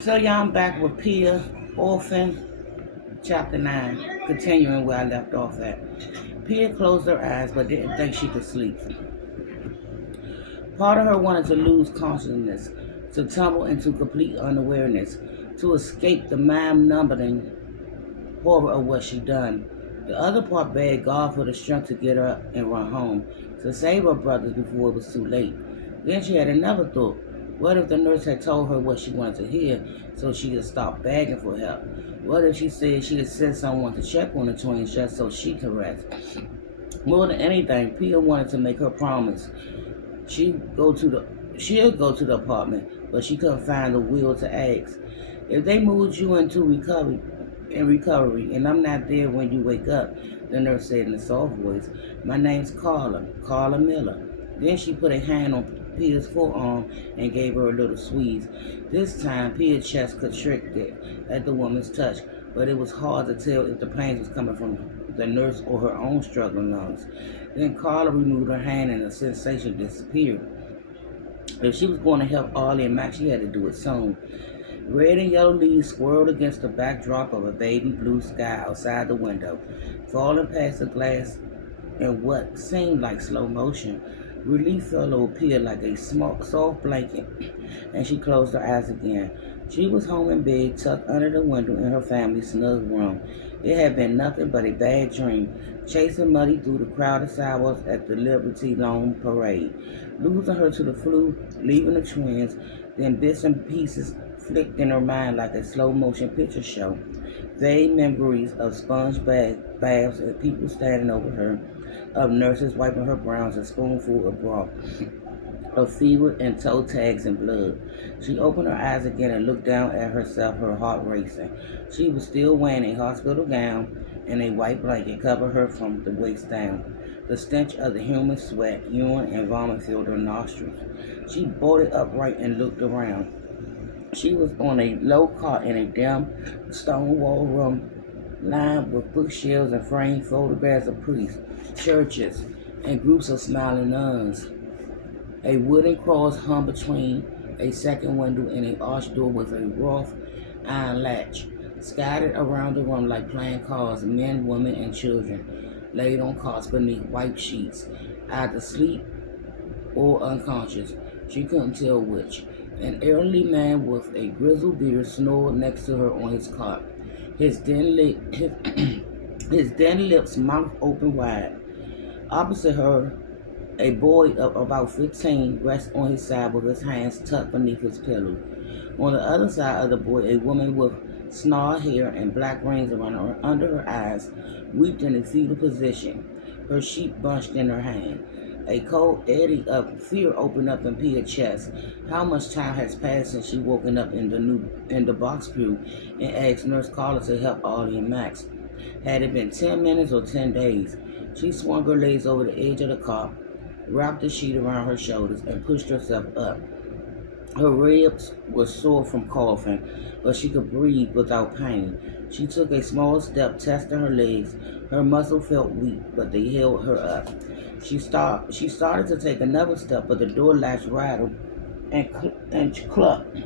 So y'all, I'm back with Pia, Orphan Chapter 9, continuing where I left off at. Pia closed her eyes but didn't think she could sleep. Part of her wanted to lose consciousness, to tumble into complete unawareness, to escape the mind-numbing horror of what she'd done. The other part begged God for the strength to get her up and run home, to save her brothers before it was too late. Then she had another thought. What if the nurse had told her what she wanted to hear so she could stop begging for help? What if she said she had sent someone to check on the twins just so she could rest? More than anything, Pia wanted to make her promise. She'd go to the apartment, but she couldn't find the will to ask. If they moved you into recovery, and I'm not there when you wake up, the nurse said in a soft voice. My name's Carla Miller. Then she put a hand on Pia's forearm and gave her a little squeeze. This time, Pia's chest constricted at the woman's touch, but it was hard to tell if the pain was coming from the nurse or her own struggling lungs. Then Carla removed her hand and the sensation disappeared. If she was going to help Ollie and Max, she had to do it soon. Red and yellow leaves swirled against the backdrop of a baby blue sky outside the window, falling past the glass in what seemed like slow motion. Relief fell over Pia like a soft blanket, and she closed her eyes again. She was home in bed, tucked under the window in her family's snug room. It had been nothing but a bad dream, chasing Muddy through the crowded sidewalks at the Liberty Loan Parade, losing her to the flu, leaving the twins, then bits and pieces flicked in her mind like a slow-motion picture show. Vague memories of sponge baths and people standing over her, of nurses wiping her brows a spoonful of broth, of fever and toe tags and blood. She opened her eyes again and looked down at herself, her heart racing. She was still wearing a hospital gown, and a white blanket covered her from the waist down. The stench of the human sweat, urine, and vomit filled her nostrils. She bolted upright and looked around. She was on a low cot in a dim stone wall room lined with bookshelves and framed photographs of priests, churches, and groups of smiling nuns. A wooden cross hung between a second window and an arched door with a rough iron latch. Scattered around the room like playing cards, men, women, and children, laid on cots beneath white sheets, either asleep or unconscious. She couldn't tell which. An elderly man with a grizzled beard snored next to her on his cot, his his thin lips mouth open wide. Opposite her, a boy of about 15 rests on his side with his hands tucked beneath his pillow. On the other side of the boy, a woman with snarled hair and black rings under her eyes wept in a fetal position, her sheet bunched in her hand. A cold eddy of fear opened up in Pia's chest. How much time has passed since she woken up in the box pew and asked Nurse Carla to help Ollie and Max? Had it been 10 minutes or 10 days? She swung her legs over the edge of the cot, wrapped the sheet around her shoulders, and pushed herself up. Her ribs were sore from coughing, but she could breathe without pain. She took a small step, testing her legs. Her muscles felt weak, but they held her up. She started to take another step, but the door latch rattled and clucked,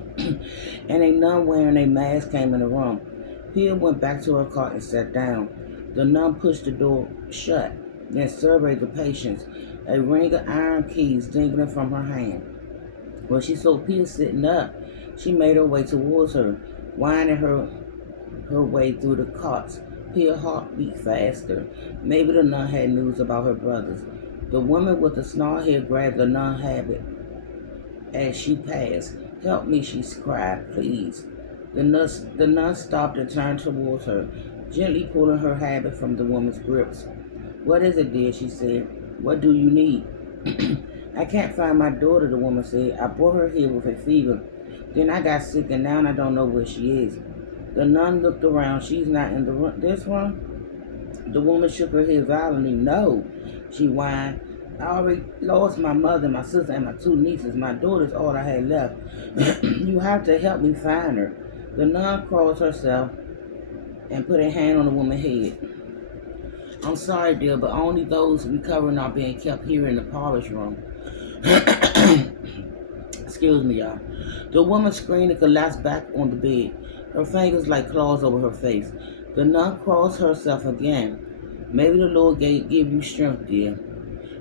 and a nun wearing a mask came in the room. Pia went back to her cot and sat down. The nun pushed the door shut, then surveyed the patients, a ring of iron keys dangling from her hand. When she saw Pia sitting up, she made her way towards her, winding her way through the cots. Pia's heart beat faster. Maybe the nun had news about her brothers. The woman with the snarl hair grabbed the nun habit as she passed. Help me, she cried, please. The nun stopped and turned towards her, gently pulling her habit from the woman's grips. What is it, dear? She said. What do you need? I can't find my daughter, the woman said. I brought her here with a fever. Then I got sick and now I don't know where she is. The nun looked around. She's not in the room. This one? The woman shook her head violently. No, she whined. I already lost my mother, my sister, and my two nieces. My daughter's all I had left. You have to help me find her. The nun crossed herself and put a hand on the woman's head. I'm sorry, dear, but only those recovering are being kept here in the porridge room. Excuse me, y'all. The woman screamed and collapsed back on the bed, her fingers like claws over her face. The nun crossed herself again. Maybe the Lord give you strength, dear.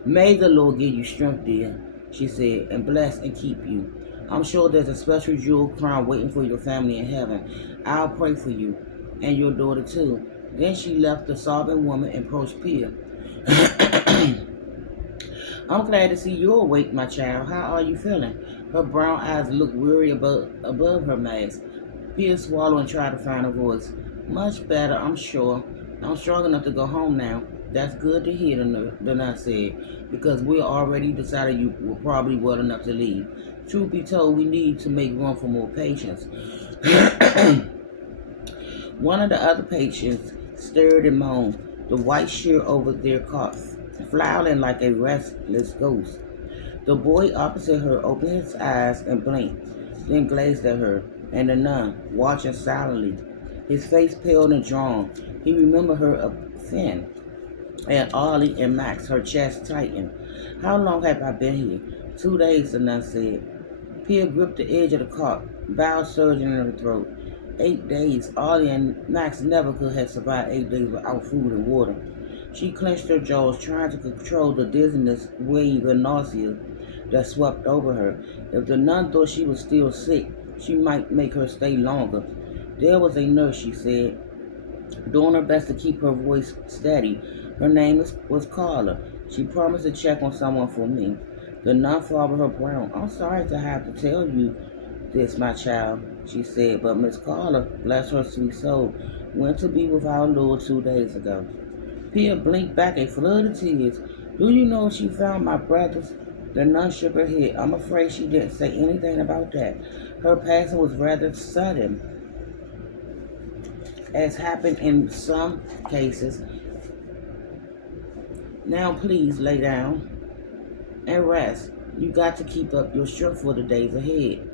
May the Lord give you strength, dear, she said, and bless and keep you. I'm sure there's a special jewel crown waiting for your family in heaven. I'll pray for you and your daughter too. Then she left the sobbing woman and approached Pia. I'm glad to see you awake, my child. How are you feeling? Her brown eyes looked weary above her mask. Pia swallowed and tried to find her voice. Much better, I'm sure. I'm strong enough to go home now. That's good to hear, the nurse said, because we already decided you were probably well enough to leave. Truth be told, we need to make room for more patients. One of the other patients stirred and moaned, the white shirt over their cough, flowering like a restless ghost. The boy opposite her opened his eyes and blinked, then gazed at her and the nun, watching silently. His face pale and drawn. He remembered her of Finn and Ollie and Max. Her chest tightened. How long have I been here? 2 days, the nun said. Pia gripped the edge of the cot, bowels surging in her throat. 8 days. Ollie and Max never could have survived 8 days without food and water. She clenched her jaws, trying to control the dizziness, wave, and nausea that swept over her. If the nun thought she was still sick, she might make her stay longer. There was a nurse, she said, doing her best to keep her voice steady. Her name was Carla. She promised to check on someone for me. The nun followed her brow. I'm sorry to have to tell you this, my child, she said, but Miss Carla, bless her sweet soul, went to be with our Lord 2 days ago. Pia blinked back a flood of tears. Do you know she found my brothers? The nun shook her head. I'm afraid she didn't say anything about that. Her passing was rather sudden, as happened in some cases. Now please lay down and rest. You got to keep up your strength for the days ahead.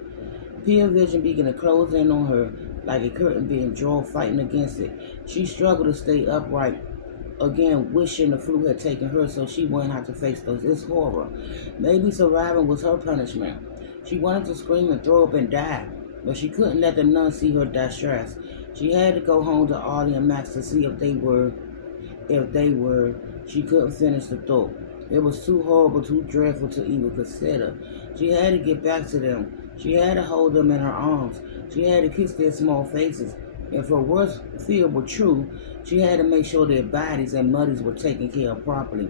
Pia's vision began to close in on her like a curtain being drawn, fighting against it. She struggled to stay upright, again wishing the flu had taken her so she wouldn't have to face this horror. Maybe surviving was her punishment. She wanted to scream and throw up and die, but she couldn't let the nun see her distress. She had to go home to Ollie and Max to see if they were. She couldn't finish the thought. It was too horrible, too dreadful to even consider. She had to get back to them. She had to hold them in her arms. She had to kiss their small faces. If her worst fear were true, she had to make sure their bodies and muddies were taken care of properly.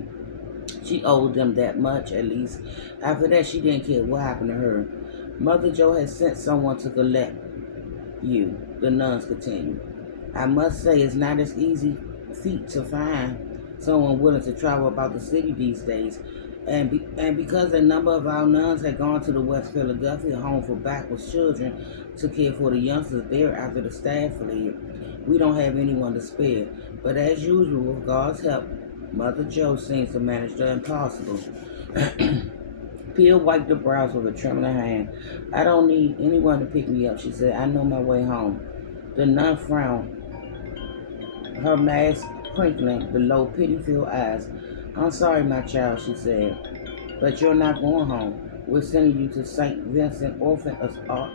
She owed them that much, at least. After that, she didn't care what happened to her. Mother Joe had sent someone to collect you, the nuns continued. I must say it's not as easy feat to find someone willing to travel about the city these days. And because a number of our nuns had gone to the West Philadelphia home for backwards children to care for the youngsters there after the staff fled, we don't have anyone to spare. But as usual, with God's help, Mother Joe seems to manage the impossible. Pia wiped her brows with a trembling hand. I don't need anyone to pick me up, she said. I know my way home. The nun frowned, her mask crinkling below pity-filled eyes. I'm sorry, my child, she said, but you're not going home. We're sending you to St. Vincent Orphan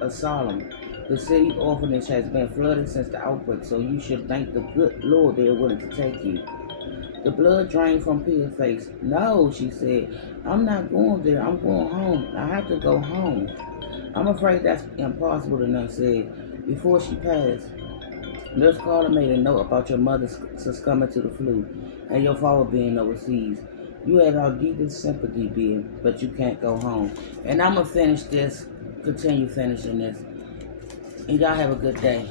Asylum. The city orphanage has been flooded since the outbreak, so you should thank the good Lord they are willing to take you. The blood drained from Pia's face. No, she said, I'm not going there. I'm going home. I have to go home. I'm afraid that's impossible, the nurse said. Before she passed, Nurse Carla made a note about your mother succumbing to the flu and your father being overseas. You have our deepest sympathy, dear, but you can't go home. And I'm going to finish this, continue finishing this. And y'all have a good day.